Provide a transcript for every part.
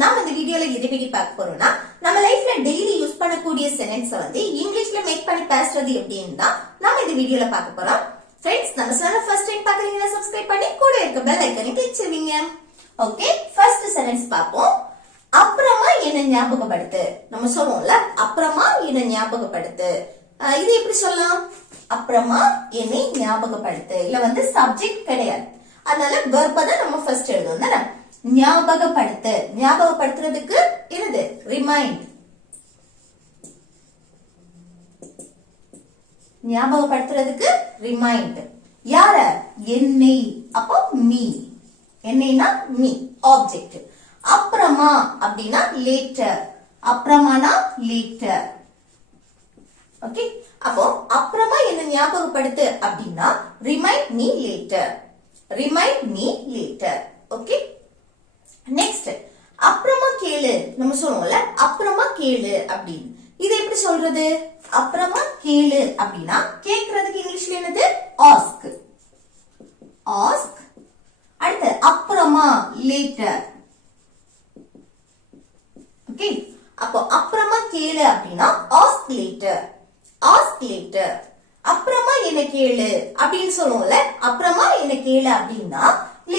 நாம இந்த வீடியோல எதை பத்தி பார்க்க போறோம்னா நம்ம லைஃப்ல டெய்லி யூஸ் பண்ணக்கூடிய சென்டென்ஸ் வந்து இங்கிலீஷ்ல மேக் பண்ணி பேசுறது எப்படின்னு தான் நாம இந்த வீடியோல பார்க்க போறோம். फ्रेंड्स நம்ம சேனலை ஃபர்ஸ்ட் டைம் பார்க்கறீங்கன்னா சப்ஸ்கிரைப் பண்ணி கூட இருக்க பெல் ஐகானை கிளிக் செய்வீங்க. ஓகே, ஃபர்ஸ்ட் சென்டென்ஸ் பாப்போம். அப்புறமா என்ன ஞாபகப்படுத்து. நம்ம சொல்றோம்ல அப்புறமா என்ன ஞாபகப்படுத்து. இது எப்படி சொல்லலாம்? அப்புறமா என்னை ஞாபகப்படுத்து. இல்ல வந்து சப்ஜெக்ட் கிடையாது, அதனால வெர்ப தான் நம்ம ஃபர்ஸ்ட் எழுதுவோம் தானே. ஞாபகப்படுத்து. ஞாபகப்படுத்துறதுக்கு என்னது? ரிமைண்ட். ஞாபகப்படுத்துறதுக்கு ரிமைண்ட். யார? என்னை. அப்போ மீ. என்னைனா me, object. அப்புறமா அப்படின்னா லேட்டர். அப்புறமானா லேட்டர். ஓகே, அப்போ அப்புறமா என்ன ஞாபகப்படுத்து அப்படின்னா remind me later. Remind me later. Okay, next அப்புறமா கேளு. நம்ம சொல்லுவோம்ல அப்புறமா கேளு அப்படின்னு. இது எப்படி சொல்றது? அப்புறமா கேளு அப்படின்னா கேக்குறதுக்கு இங்கிலீஷ்ல என்னது? ஆஸ்க். ஆஸ்க். அடுத்து அப்புறமா லேட்டர். ஓகே, அப்போ அப்புறமா கேளு அப்படின்னா ஆஸ்க் லேட்டர். Ask later. அப்புறமா என்ன கேளு அப்படின்னு சொல்லுவோம்ல, அப்புறமா என்ன கேளு அப்படின்னா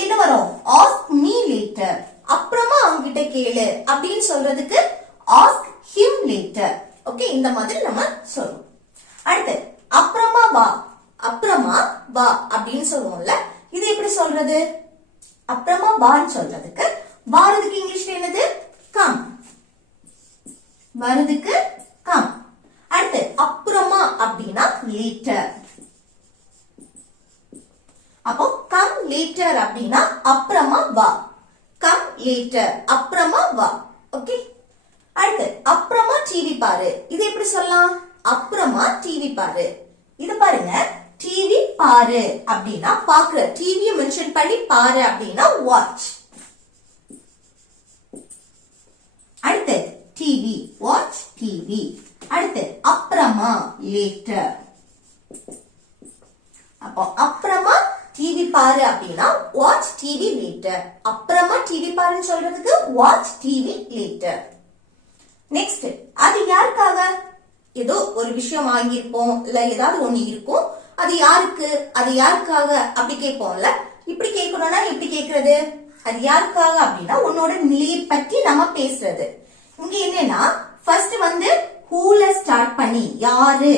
என்ன வரும்? Ask me later. அப்புறமா அவங்கிட்ட கேளு அப்படின்னு சொல்றதுக்கு ஆஸ்க் ஹிம் லேட்டர். ஓகே, இந்த மாதிரி நம்ம சொல்றோம். அடுத்து அப்புறமா வா. அப்புறமா வா அப்படின்னு சொல்லுவோம்ல, இது எப்படி சொல்றது? அப்புறமா வான்னு சொல்றதுக்கு வாரதுக்கு இங்கிலீஷ்ல என்னது? கம். வரதுக்கு கம். அடுத்து அப்புறமா அப்படின்னா லேட்டர். அப்போ கம் லேட்டர் அப்படின்னா அப்புறமா வா. கம் லேட்டர், அப்புறமா வா. ஓகே, அடுத்து அப்புறமா டிவி பாரு. இது எப்படி சொல்லலாம்? அப்புறமா டிவி பாரு. இது பாருங்க, டிவி பாரு அப்படின்னா பாக்குற. டிவியை மென்ஷன் பண்ணி பாரு அப்படின்னா வாட்ச். அடுத்து டிவி, வாட்ச் டிவி. அடுத்து அப்புறமா லேட்டர். அப்போ அப்புறமா டிவி பாரு அப்படின்னா வாட்ச் டிவி லேட்டர். அப்புறமா டிவி பாருன்னு சொல்றதுக்கு வாட்ச் டிவி லேட்டர். நெக்ஸ்ட் அது யாருக்காக? ஏதோ ஒரு விஷயம் வாங்கியிருப்போம், இல்ல ஏதாவது ஒண்ணு இருக்கும், அது யாருக்கு, அது யாருக்காக அப்படி கேட்போம்ல. இப்படி கேட்கணும்னா எப்படி கேட்கறது? அது யாருக்காக அப்படின்னா உன்னோட நிலையை பற்றி நம்ம பேசுறது. இங்க என்னன்னா ஃபர்ஸ்ட் வந்து ஹூல ஸ்டார்ட் பண்ணி யாரு,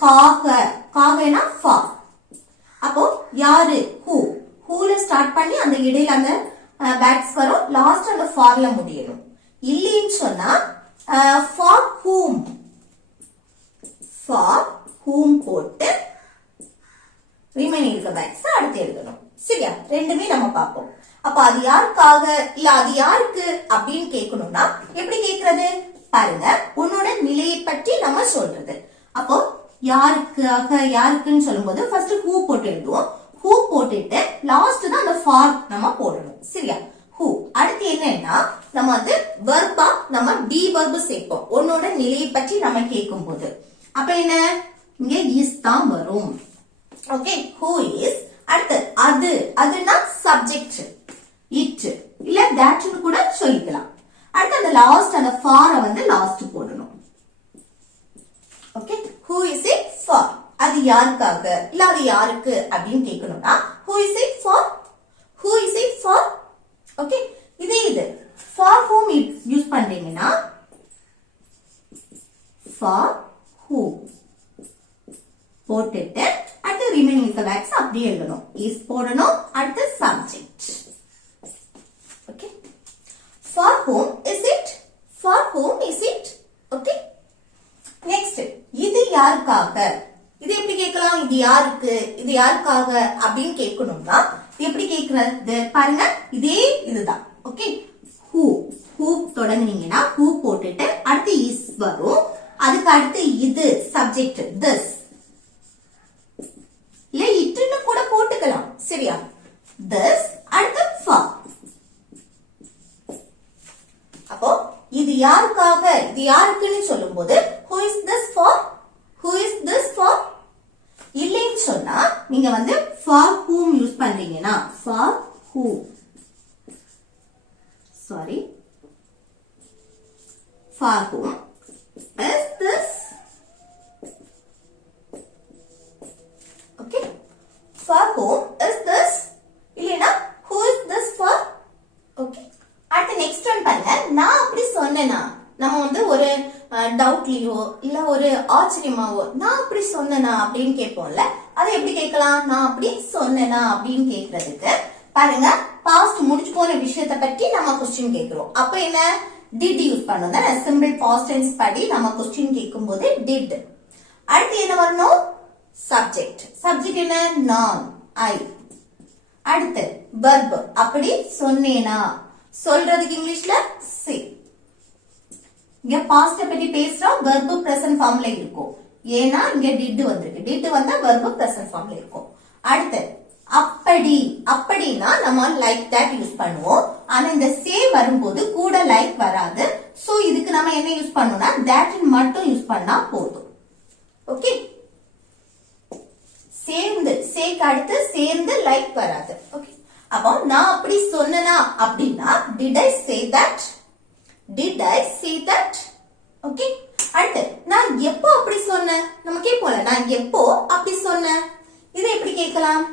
காக. காகனா ஃபார். அப்போ யாரு, ஹூ. ஹூல ஸ்டார்ட் பண்ணி அந்த இடையில அந்த பேக்ஸ் வரும், லாஸ்ட் அந்த ஃபார்ல முடியணும். இல்லைன்னு சொன்னா ஃபார் ஹூம். ஃபார் ஹூம் போட்டு ரிமைனிங் இருக்க பேக்ஸ் அடுத்து எழுதணும். சரியா? ரெண்டுமே நம்ம பார்ப்போம். அப்ப அது யாருக்காக, இல்ல அது யாருக்கு அப்படின்னு கேட்கணும்னா எப்படி கேட்கறது? பாருங்க, உன்னோட நிலையை பற்றி நம்ம சொல்றது. அப்போ யாருக்காக, யாருக்குன்னு சொல்லும்போது ஃபர்ஸ்ட் ஹூ போட்டு எழுதுவோம். ஹூ போட்டுட்டு லாஸ்ட் தான் அந்த ஃபார் நம்ம போடணும். சரியா? ஹூ. அடுத்து என்னன்னா நம்ம வந்து வெர்பா நம்ம டி வெர்ப் சேர்ப்போம் உன்னோட நிலையை பற்றி நம்ம கேட்கும் போது. அப்ப என்ன? இங்க இஸ் தான் வரும். Okay, who is. அடுத்து அது. அதுனா சப்ஜெக்ட். இட் இல்ல தட்னு கூட சொல்லிக்கலாம். அடுத்து அந்த லாஸ்ட் அந்த ஃபார வந்து லாஸ்ட் போடணும். Okay, who is it for? அது யாருக்காக, இல்ல அது யாருக்கு அப்படின்னு கேட்கணும்னா who is it for? who is it for? Okay, இதே இது for whom யூஸ் பண்றீங்கன்னா for who போட்டுட்டு அடுத்து ரிமைனிங் இருக்க வேர்ட்ஸ் அப்படியே எழுதணும். is போடணும். அடுத்து subject. Okay, for whom is it? for whom is it? Okay, next இது யாருக்காக. இது எப்படி கேட்கலாம்? இது யாருக்கு, இது யாருக்காக அப்படின்னு கேட்கணும்னா எப்படி கேட்கறது? பாருங்க, இதே இதுதான். Okay, who. ஹூ தொடங்குனீங்கன்னா ஹூ போட்டுட்டு அடுத்து இஸ் வரும். அதுக்கு அடுத்து இது சப்ஜெக்ட் திஸ். இல்ல இட்டுன்னு கூட போட்டுக்கலாம். சரியா? திஸ். அடுத்து ஃபார். அப்போ இது யாருக்காக, இது யாருக்குன்னு சொல்லும் போது who is this for? who is this for? இல்லைன்னு சொன்னா நீங்க வந்து for whom யூஸ் பண்றீங்கன்னா for who. sorry for whom is this? Okay, for whom is this? இல்லனா who is this for? Okay, அடுத்து நெக்ஸ்ட் ஒன் பாருங்க. நான் அப்படி சொன்னேனா, நம்ம வந்து ஒரு டவுட்லியோ இல்ல ஒரு ஆச்சரியமாவோ நான் அப்படி சொன்னேனா அப்படின்னு கேட்போம்ல, அதை எப்படி கேட்கலாம்? நான் அப்படி சொன்னேனா அப்படின்னு கேட்கறதுக்கு பாருங்க, பாஸ்ட் முடிஞ்சு போன விஷயத்தை பற்றி நம்ம क्वेश्चन கேக்குறோம். அப்ப என்ன did யூஸ் பண்ணோம் தானே, சிம்பிள் பாஸ்ட் டென்ஸ் படி நம்ம क्वेश्चन கேட்கும்போது did. அடுத்து என்ன வரணும்? சப்ஜெக்ட். சப்ஜெக்ட் என்ன? நான், ஐ. அடுத்து verb, அப்படி சொன்னேனா, சொல்றதுக்கு இங்கிலீஷ்ல say. இங்க பாஸ்ட் பத்தி பேசுறோம், verb present ஃபார்ம்ல இருக்கும். ஏனா இங்க did வந்திருக்கு. did வந்தா verb present ஃபார்ம்ல இருக்கும். அடுத்து அப்படி, அப்படினா நம்ம like that யூஸ் பண்ணுவோம். ஆனா இந்த say வரும்போது கூட like வராது. சோ இதுக்கு நம்ம என்ன யூஸ் பண்ணனும்னா that மட்டும் யூஸ் பண்ணா போதும். ஓகே, சேர்ந்து, சேக்கு அடுத்து சேர்ந்து like வராது. ஓகே, அப்போ நான் அப்படி சொன்னேனா அப்படினா did I say that? Did I say that? Okay, அடுத்து நான் எப்போ அப்படி சொன்னேன், நம்ம கேட்போம்ல, நான் எப்போ அப்படி சொன்னேன், இதை எப்படி கேட்கலாம்?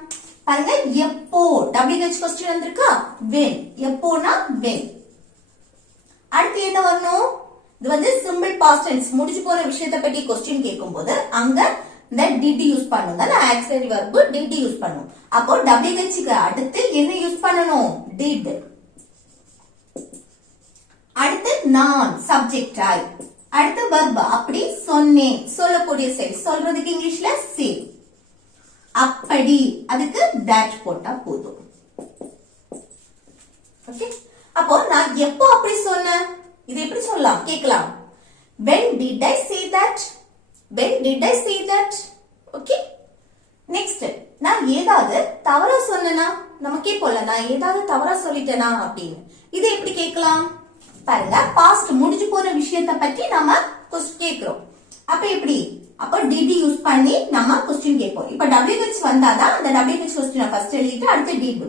பாருங்க, எப்போ WH क्वेश्चन வந்திருக்கா? when. எப்போனா when. அடுத்து என்ன வரணும்? இது வந்து சிம்பிள் பாஸ்ட் டென்ஸ், முடிஞ்சு போற விஷயத்தை பத்தி क्वेश्चन கேட்கும்போது அங்க இந்த did யூஸ் பண்ணனும் தான, ஆக்ஸிலரி வெர்ப் did யூஸ் பண்ணனும். அப்போ WH க்கு அடுத்து என்ன யூஸ் பண்ணனும்? did. அடுத்து நான், சப்ஜெக்ட் ஐ. அடுத்து verb, அப்படி சொன்னேன், சொல்லக்கூடிய செயல், சொல்றதுக்கு இங்கிலீஷ்ல say. அப்படி, அதுக்கு that போட்டா போதும். ஓகே, அப்போ நான் எப்போ அப்படி சொன்னேன், இது எப்படி சொல்லலாம் கேட்கலாம்? when did I say that? when did I say that? Okay, next நான் ஏதாவது தவறா சொன்னேனா, நம்ம கேட்போம்ல, நான் ஏதாவது தவறா சொல்லிட்டேனா அப்படின்னு, இதை எப்படி கேட்கலாம்? பாருங்க, பாஸ்ட் முடிஞ்சு போன விஷயத்தை பற்றி நம்ம கேக்குறோம். அப்ப எப்படி? அப்ப did யூஸ் பண்ணி நம்ம क्वेश्चन கேட்போம். இப்ப WH வந்தாதான் அந்த WH क्वेश्चन ஃபர்ஸ்ட் எழுதிட்டு அடுத்து did.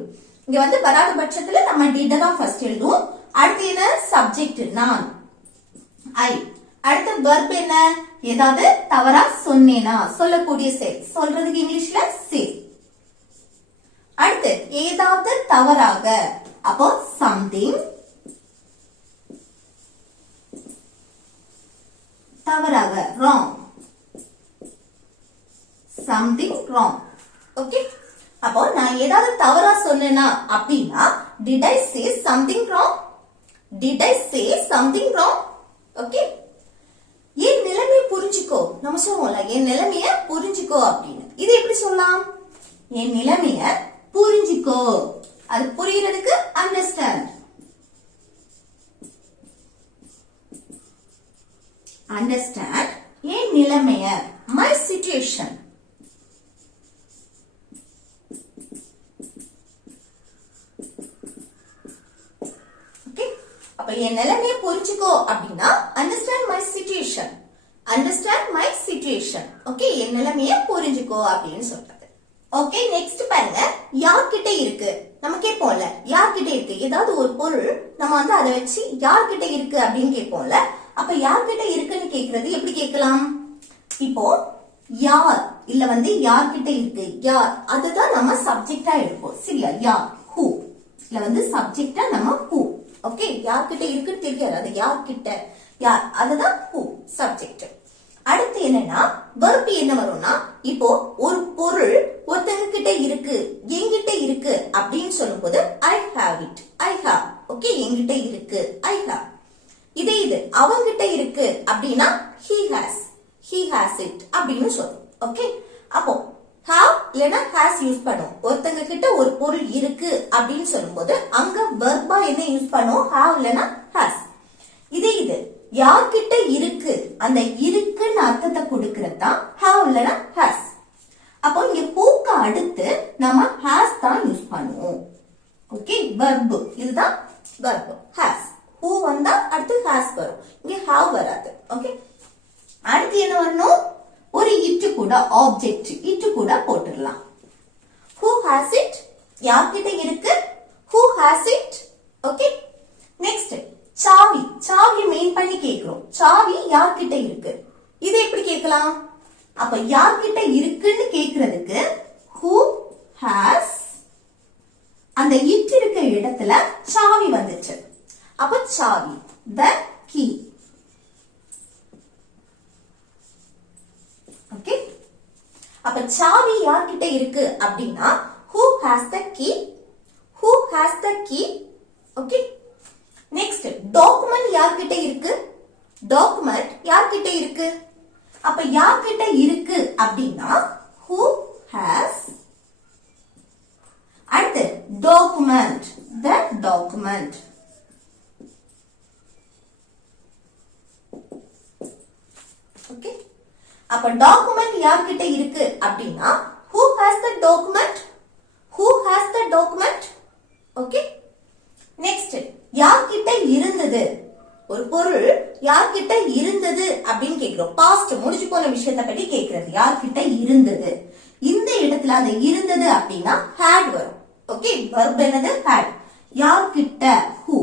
இங்க வந்து வராத பட்சத்துல நம்ம did தான் ஃபர்ஸ்ட் எழுதுவோம். அடுத்து என்ன? சப்ஜெக்ட் நான், ஐ. அடுத்து verb என்ன? ஏதாவது தவறா சொன்னேனா, சொல்லக்கூடிய செயல், சொல்றதுக்கு இங்கிலீஷ்ல say. அடுத்து ஏதாவது தவறாக, அப்போ something. தவறாக wrong, something wrong. ஓகே, அப்போ நான் ஏதாவது தவறா சொன்னேனா அப்படினா did I say something wrong? did I say something wrong? Okay, என் நிலைமையை புரிஞ்சுக்கோ, நம்ம சொல்லுவோம்ல, என் நிலைமையை புரிஞ்சுக்கோ அப்படின்னு, இது எப்படி சொல்லலாம்? என் நிலைமையை புரிஞ்சுக்கோ, அது புரியறதுக்கு understand. understand என் நிலைமைய, my situation. ஓகே, அப்ப என் நிலைமைய புரிஞ்சுக்கோ அப்படினா understand my situation. understand my situation. Okay, என் நிலைமைய புரிஞ்சுக்கோ அப்படின்னு சொல்றது. ஓகே, நெக்ஸ்ட் பாருங்க, யார்கிட்ட இருக்கு, நம்ம கேட்போம்ல, யார்கிட்ட இருக்கு, ஏதாவது ஒரு பொருள் நம்ம வந்து அதை வச்சு யார்கிட்ட இருக்கு அப்படின்னு கேட்போம்ல. அப்ப யார்கிட்ட இருக்குன்னு கேக்குறது எப்படி கேட்கலாம்? இப்போ யார் இல்ல வந்து யார்கிட்ட இருக்கு, யார், அதுதான் நம்ம சப்ஜெக்டா எடுப்போம். சரியா? யார், who இல்ல வந்து சப்ஜெக்டா நம்ம who. ஓகே, யார்கிட்ட இருக்குன்னு தெரியாது, அது யார்கிட்ட, யார், அதுதான் who சப்ஜெக்ட். அடுத்து என்னன்னா verb என்ன வரும்னா, இப்போ ஒரு பொருள் ஒருத்தங்க கிட்ட இருக்கு, என்கிட்ட இருக்கு அப்படின்னு சொல்லும்போது I have it, I have. Okay, என்கிட்ட இருக்கு, I have. இதே இது அவங்கிட்ட இருக்கு அப்படின்னா he has it அப்படின்னு சொல்லும். ஓகே, அப்போ have இல்லனா has யூஸ் பண்ணுவோம். ஒருத்தங்க கிட்ட ஒரு பொருள் இருக்கு அப்படின்னு சொல்லும்போது அங்க verb என்ன யூஸ் பண்ணுவோம்? have இல்லனா has. இதே இது யார்கிட்ட இருக்கு, அந்த இருக்குன்னு அர்த்தத்தை கொடுக்கிறது தான் have இல்லனா has. அப்போ இங்க whoக்கு அடுத்து நம்ம has தான் யூஸ் பண்ணுவோம். ஓகே, verb இதுதான் verb has. who வந்தா அடுத்து has வரும், இங்க have வராது. ஓகே, அடுத்து என்ன வரணும்? ஒரு it கூட, ஆப்ஜெக்ட் it கூட போட்டுடலாம். who has it, யார்கிட்ட இருக்கு, who has it. Okay, next சாவி, சாவி மெயின் பண்ணி கேக்குறோம். சாவி யார்கிட்ட இருக்கு? இதை எப்படி கேட்கலாம்? அப்ப யார்கிட்ட இருக்குன்னு கேக்குறதுக்கு who has, அந்த it இருக்க இடத்துல சாவி வந்துச்சு. அப்ப சாவி, the key. ஓகே, அப்ப சாவி யார்கிட்ட இருக்கு அப்படின்னா who has the key, who has the key. Okay, next document யார்கிட்ட இருக்கு? டாக்குமெண்ட் யார்கிட்ட இருக்கு? அப்ப யார்கிட்ட இருக்கு அப்படின்னா who has, அடுத்து டாக்குமெண்ட், the document. ஓகே, அப்ப டாக்குமெண்ட் யார்கிட்ட இருக்கு அப்படின்னா who has the document, who has the document. Okay, next யார்கிட்ட இருந்தது? ஒரு பொருள் யார்கிட்ட இருந்தது அப்படின்னு கேக்குறோம். பாஸ்ட் முடிஞ்சு போன விஷயத்தை பத்தி கேக்குறது. யார்கிட்ட இருந்தது, இந்த இடத்துல அந்த இருந்தது அப்படின்னா had வரும். ஓகே, verb என்னது? had. யார்கிட்ட who,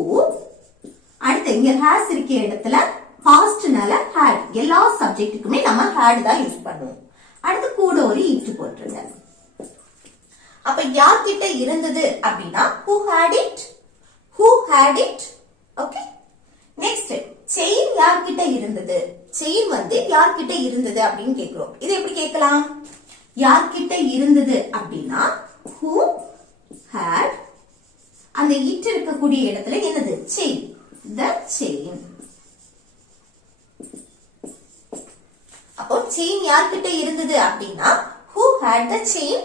அடுத்து இங்க has இருக்க இடத்துல பாஸ்ட்னால had. எல்லா சப்ஜெக்ட்டுக்குமே நம்ம had தான் யூஸ் பண்ணுவோம். அடுத்து கூட ஒரு it போட்டுருங்க. அப்ப யார்கிட்ட இருந்தது அப்படின்னா who had it, who had it. Okay, next chain யார்கிட்ட இருந்தது? செயின் வந்து யார்கிட்ட இருந்தது அப்படின்னு கேக்குறோம். இதை எப்படி கேட்கலாம்? யார்கிட்ட இருந்தது அப்படின்னா who had, அந்த it இருக்கக்கூடிய இடத்துல என்னது? Chain, the chain. அப்போ செயின் யார்கிட்ட இருந்தது அப்படின்னா who had the chain,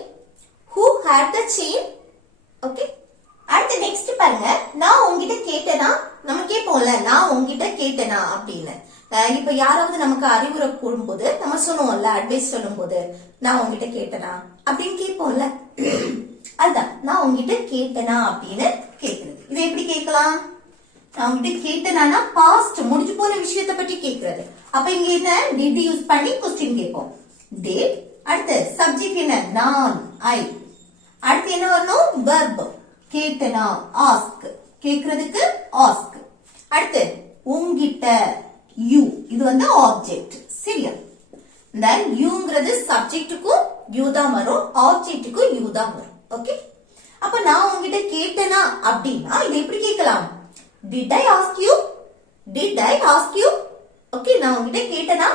who had the chain. Okay, அடுத்து நெக்ஸ்ட் பாருங்க. நான் உங்ககிட்ட கேட்டேனா, நம்ம கேட்போம்ல நான் உங்ககிட்ட கேட்டேனா அப்படின்னு. இப்ப யாராவது நமக்கு அறிவுரை கூறும்போது நம்ம சொல்லுவோம்ல, அட்வைஸ் சொல்லும் போது நான் உங்ககிட்ட கேட்டேனா அப்படின்னு கேட்போம்ல, அதுதான் நான் உங்ககிட்ட கேட்டேனா அப்படின்னு கேக்குறது. இதை எப்படி கேட்கலாம்? நான் உங்ககிட்ட கேட்டேனா பாஸ்ட் முடிஞ்சு போன விஷயத்தை பற்றி கேக்குறது. அப்ப இங்க என்ன did யூஸ் பண்ணி கொஸ்டின் கேட்போம். did, அடுத்து சப்ஜெக்ட் என்ன? நான், ஐ. அடுத்து என்ன வரணும்? verb, கேட்டனா, ask, கேக்குறதுக்கு ask. அடுத்து உங்கிட்ட you, இது வந்து ஆப்ஜெக்ட். சரியா? then youங்கிறது சப்ஜெக்ட்டுக்கும் you தான் வரும், ஆப்ஜெக்ட்டுக்கும் you தான் வரும். ஓகே, அப்ப நான் உங்ககிட்ட கேட்டனா அப்படின்னா இதை எப்படி கேட்கலாம்? did I ask you, did I ask you. Okay, நான் உங்ககிட்ட கேட்டனா.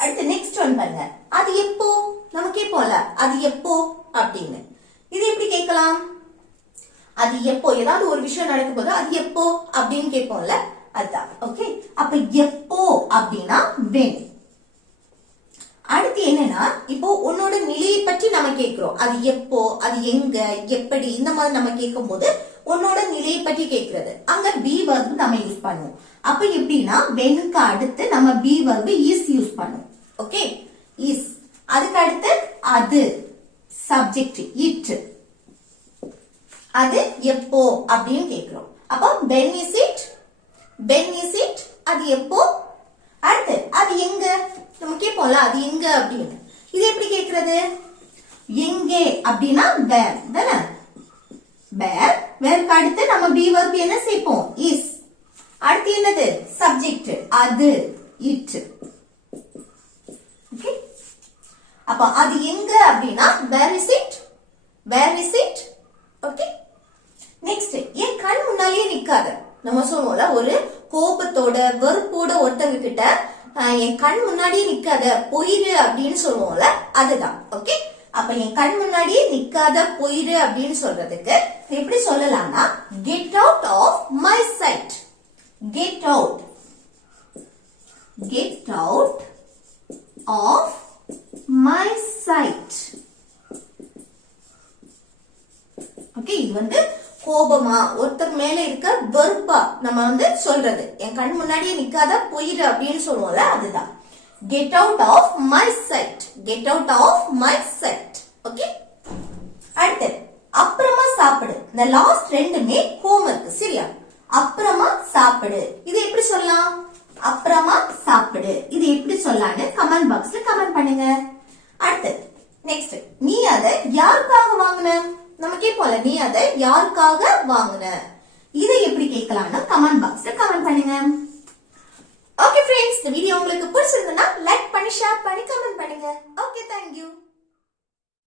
அடுத்து நெக்ஸ்ட் ஒன் பாருங்க. அது எப்போ? நம்ம கேட்போம்ல அது எப்போ அப்படின்னு. இது எப்படி கேட்கலாம்? அது எப்போ, ஏதாவது ஒரு விஷயம் நடக்கும் போது அது எப்போ அப்படின்னு கேட்போம்ல, அதுதான். ஓகே, அப்ப எப்போ அப்படின்னா when. அடுத்து என்னன்னா இப்போ உன்னோட நிலையை பற்றி நம்ம கேட்கிறோம். அது எப்போ, அது எங்க, எப்படி, இந்த மாதிரி நம்ம கேட்கும் போது உன்னோட நிலையை பற்றி கேட்கிறது. அங்க be verb நம்ம யூஸ் பண்ணுவோம். அப்ப எப்படின்னா whenக்கு அடுத்து நம்ம be verb is யூஸ் பண்ணுவோம். Okay, is. அதுக்கு அடுத்து அது சப்ஜெக்ட் it. அது எப்போ அப்படின்னு கேக்குறோம். அப்ப when is it, when is it, அது எப்போ. அடுத்து அது எங்க, நம்ம கேட்போம்ல அது எங்க அப்படின்னு. இது எப்படி கேக்குறது? எங்கே அப்படின்னா where தானே? where, whereக்கு அடுத்து நம்ம be verb என்ன சேர்ப்போம்? is. அடுத்து என்னது? சப்ஜெக்ட், அது it. ஓகே, அப்ப அது எங்க அப்படின்னா where is it, where is it. Okay, next என் கண் முன்னாலேயே நிக்காத. நம்ம சொல்லுவோம்ல ஒரு கோபத்தோட வெறுப்போட ஒருத்தவங்க கிட்ட என் கண் முன்னாடியே நிக்காத, போயிரு அப்படின்னு சொல்லுவோம்ல, அதுதான். ஓகே, அப்ப என் கண் முன்னாடியே நிக்காத, போயிரு அப்படின்னு சொல்றதுக்கு எப்படி சொல்லலாம்னா get out of my sight, get out, get out of my sight. Okay, இது வந்து கோபமா ஒருத்தர் மேல இருக்க வெறுப்பா நம்ம வந்து சொல்றது. என் கண் முன்னாடியே நிக்காத, போயிரு அப்படின்னு சொல்லுவோம்ல, அதுதான் get out of my sight, get out of my sight. Okay, அடுத்து அப்புறமா சாப்பிடு. இந்த லாஸ்ட் ரெண்டுமே ஹோம்வொர்க். சரியா? அப்புறமா சாப்பிடு, இது எப்படி சொல்லலாம்? அப்புறமா சாப்பிடு, இது எப்படி சொல்லலாம்னு கமெண்ட் பாக்ஸ்ல கமெண்ட் பண்ணுங்க. அடுத்து நெக்ஸ்ட், நீ அதை யாருக்காக வாங்குன? நம்ம கேட்போம்ல நீ அதை யாருக்காக வாங்குன, இதை எப்படி கேட்கலாம்னு கமெண்ட் பாக்ஸ்ல கமெண்ட் பண்ணுங்க. ஃப்ரெண்ட்ஸ் இந்த வீடியோ உங்களுக்கு பிடிச்சிருந்தா லைக் பண்ணி ஷேர் பண்ணி கமெண்ட் பண்ணுங்க. Okay, thank you.